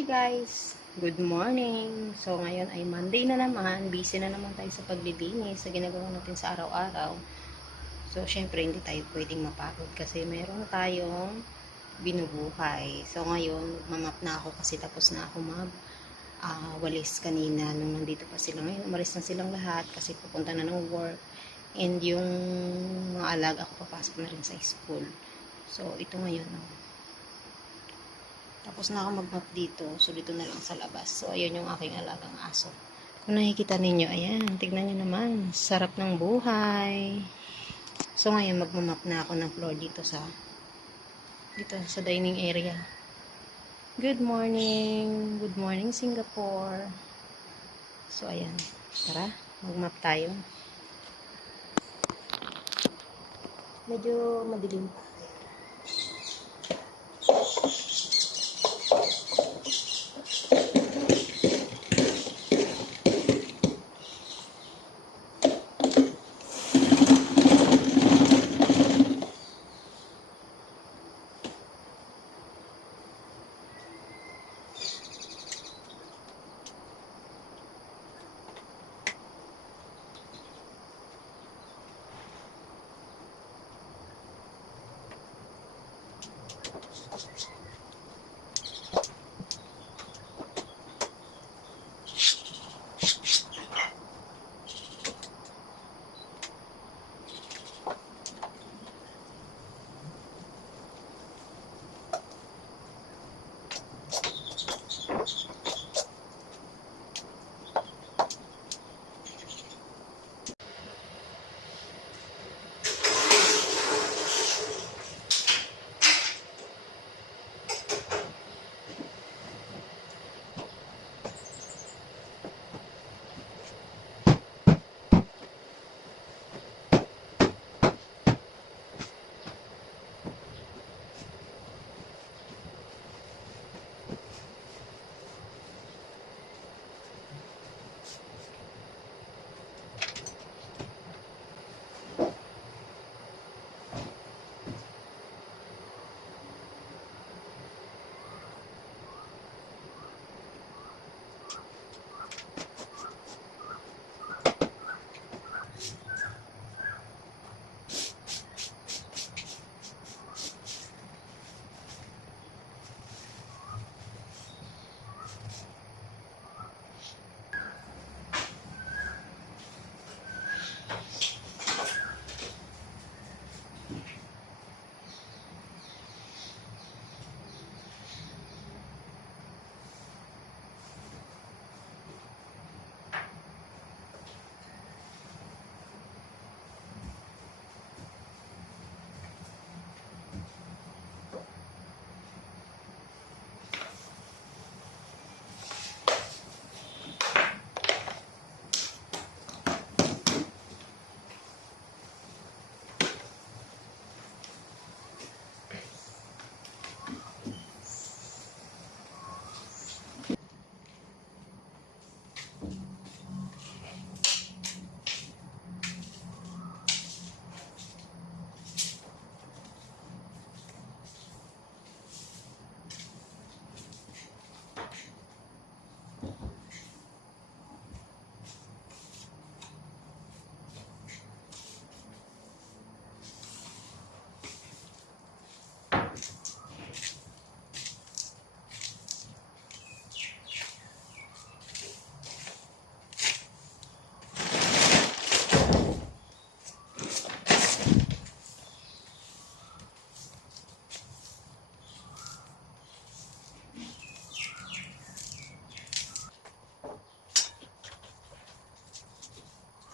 Hi guys! Good morning! So ngayon ay Monday na naman. Busy na naman tayo sa paglilinis sa ginagawa natin sa araw-araw. So syempre hindi tayo pwedeng mapagod kasi meron tayong binubuhay. So ngayon magmamap na ako kasi tapos na ako walis kanina nung nandito pa sila. Ngayon umalis na silang lahat kasi pupunta na ng work. And yung mga alaga ko papasok na rin sa school. So ito ngayon tapos na ako mag-mop dito. So, dito na lang sa labas. So, ayun yung aking alagang aso. Kung nakikita ninyo, ayan, tignan nyo naman. Sarap ng buhay. So, ngayon, mag-mop na ako ng floor dito sa dining area. Good morning. Good morning, Singapore. So, ayan. Tara, mag-mop tayo. Medyo madilim pa.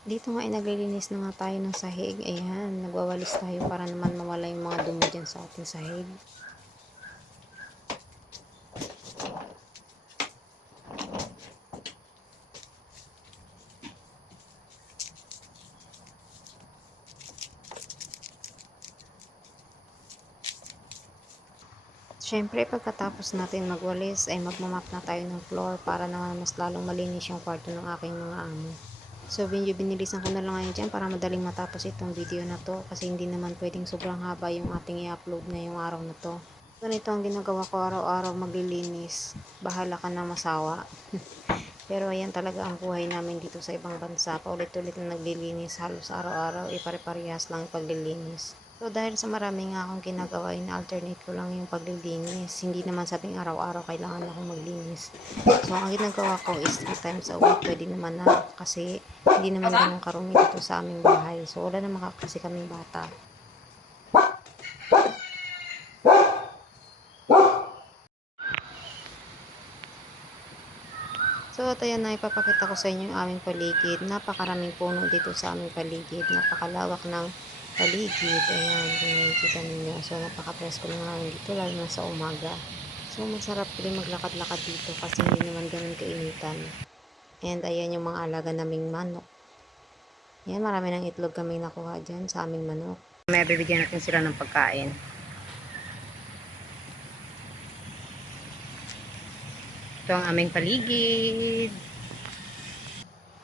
Dito nga ay naglilinis na nga tayo ng sahig. Ayan, nagwawalis tayo para naman mawala yung mga dumi dyan sa ating sahig. Siyempre, pagkatapos natin magwalis ay magmamap na tayo ng floor para naman mas lalong malinis yung kwarto ng aking mga amo. So, binilisan ko na lang ngayon dyan para madaling matapos itong video na to kasi hindi naman pwedeng sobrang haba yung ating i-upload ngayong araw na to. Ganito ang ginagawa ko araw-araw, maglilinis. Bahala ka na masawa. Pero ayan talaga ang buhay namin dito sa ibang bansa. Paulit-ulit na naglilinis. Halos araw-araw, ipare-parehas lang yung paglilinis. So dahil sa marami nga akong ginagawa, in-alternate ko lang yung paglilinis. Hindi naman sabing araw-araw kailangan akong maglinis. So ang ginagawa ko is 3 times a week. Pwede naman na kasi hindi naman ganun karumi dito sa aming bahay. So wala naman kasi kaming bata. So, at ayan na ipapakita ko sa inyo yung aming paligid. Napakaraming puno dito sa aming paligid. Napakalawak ng paligid. Ayan, kung nakikita ninyo. So, napaka-presko ng hangin dito, lalo na sa umaga. So, masarap rin maglakad-lakad dito kasi hindi naman ganun kainitan. And ayan yung mga alaga naming manok. Ayan, marami ng itlog kaming nakuha dyan sa aming manok. May bibigyan natin sila ng pagkain. Ito ang aming paligid.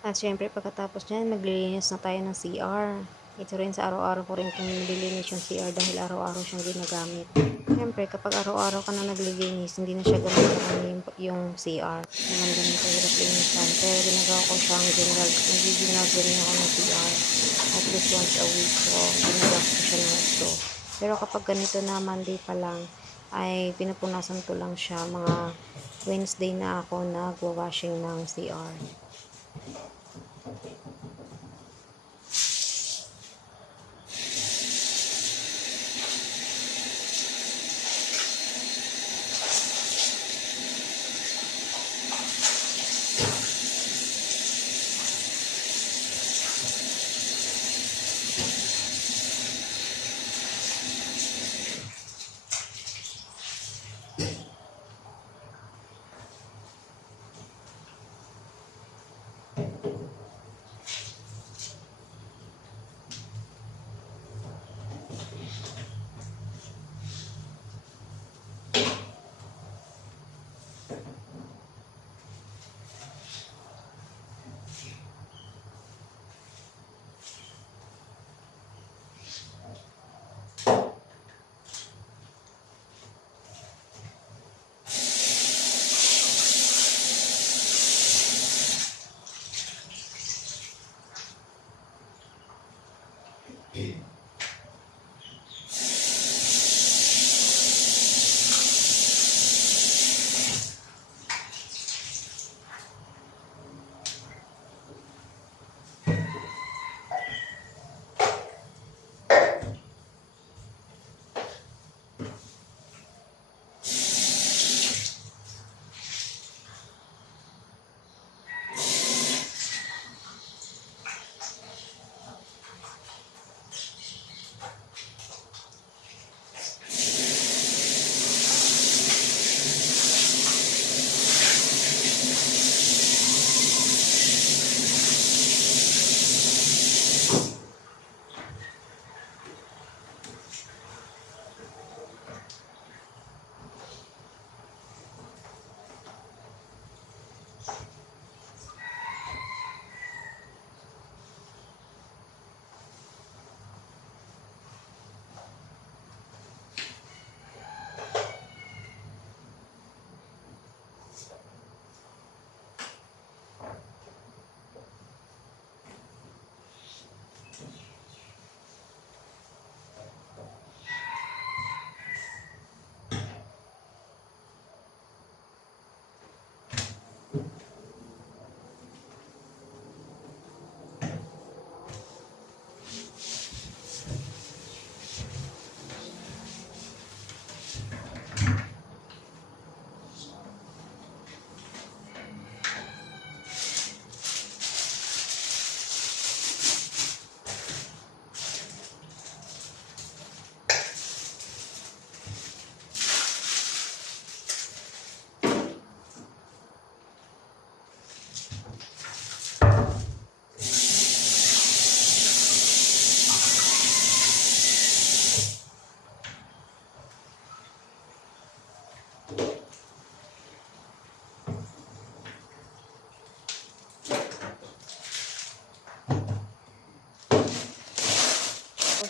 At syempre pagkatapos nyan, maglilinis na tayo ng CR. Ito rin sa araw-araw ko rin itong nililinis yung CR dahil araw-araw siyang ginagamit. Syempre kapag araw-araw ka na naglilinis, hindi na siya ganun karami yung CR. Naman ganun kahirap linisan. Kaya ginagawa ko siyang nag-general rin ako ng CR. At least once a week. So ginagawa ko siya ng ito. Pero kapag ganito na Monday pa lang, ay pinupunasan ko lang siya. Mga Wednesday na ako nagwa-washing ng CR.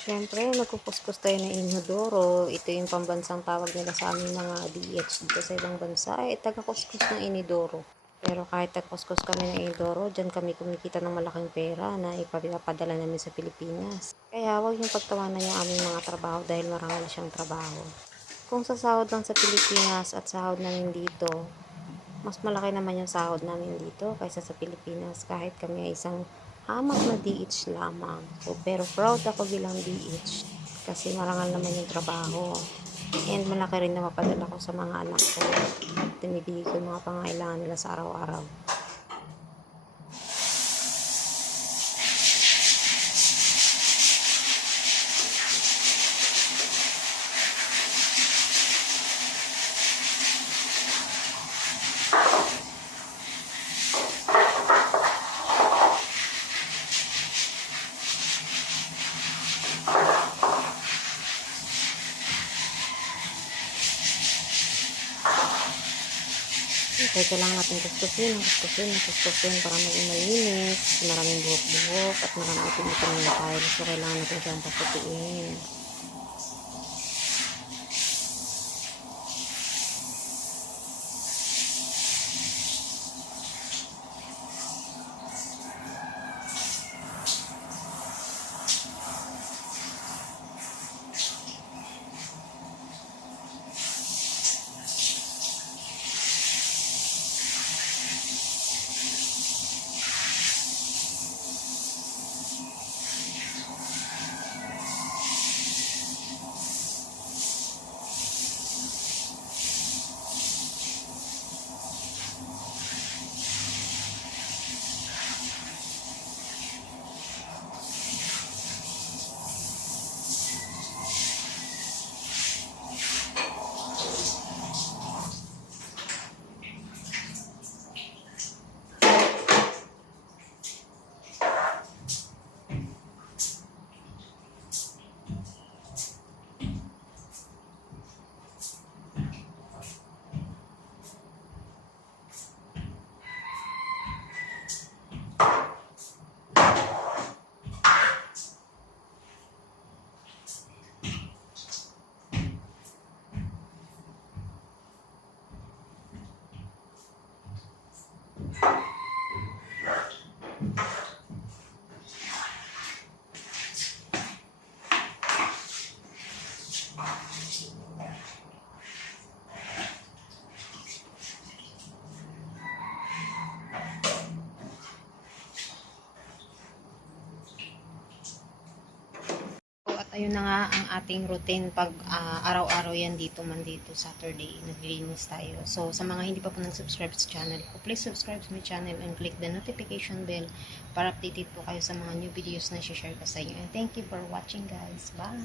Siyempre, nagkukuskus tayo ng inodoro. Ito yung pambansang tawag nila sa aming mga DH dito sa ibang bansa. Taga-kuskus ng inodoro. Pero kahit nagkuskus kami ng inodoro, dyan kami kumikita ng malaking pera na ipapadala namin sa Pilipinas. Kaya huwag yung pagtawanan yung aming mga trabaho dahil marami siyang trabaho. Kung sa sahod lang sa Pilipinas at sahod namin dito, mas malaki naman yung sahod namin dito kaysa sa Pilipinas kahit kami ay isang hamak na DH lamang. So, pero proud ako bilang DH kasi marangal naman yung trabaho. And malaki rin na mapadala ko sa mga anak ko. Tinibigay ko yung mga pangailangan nila sa araw-araw. Teka lang natin kuskusin para maging malinis. Maraming buhok-buhok at maraming itim-itim na tiles. So, kailangan natin siyang paputiin. Ayun na nga ang ating routine pag araw-araw yan dito man dito Saturday, naglilinis tayo. So sa mga hindi pa po nag-subscribe sa channel ko, please subscribe to my channel and click the notification bell para updated po kayo sa mga new videos na share ko sa inyo. And thank you for watching guys. Bye!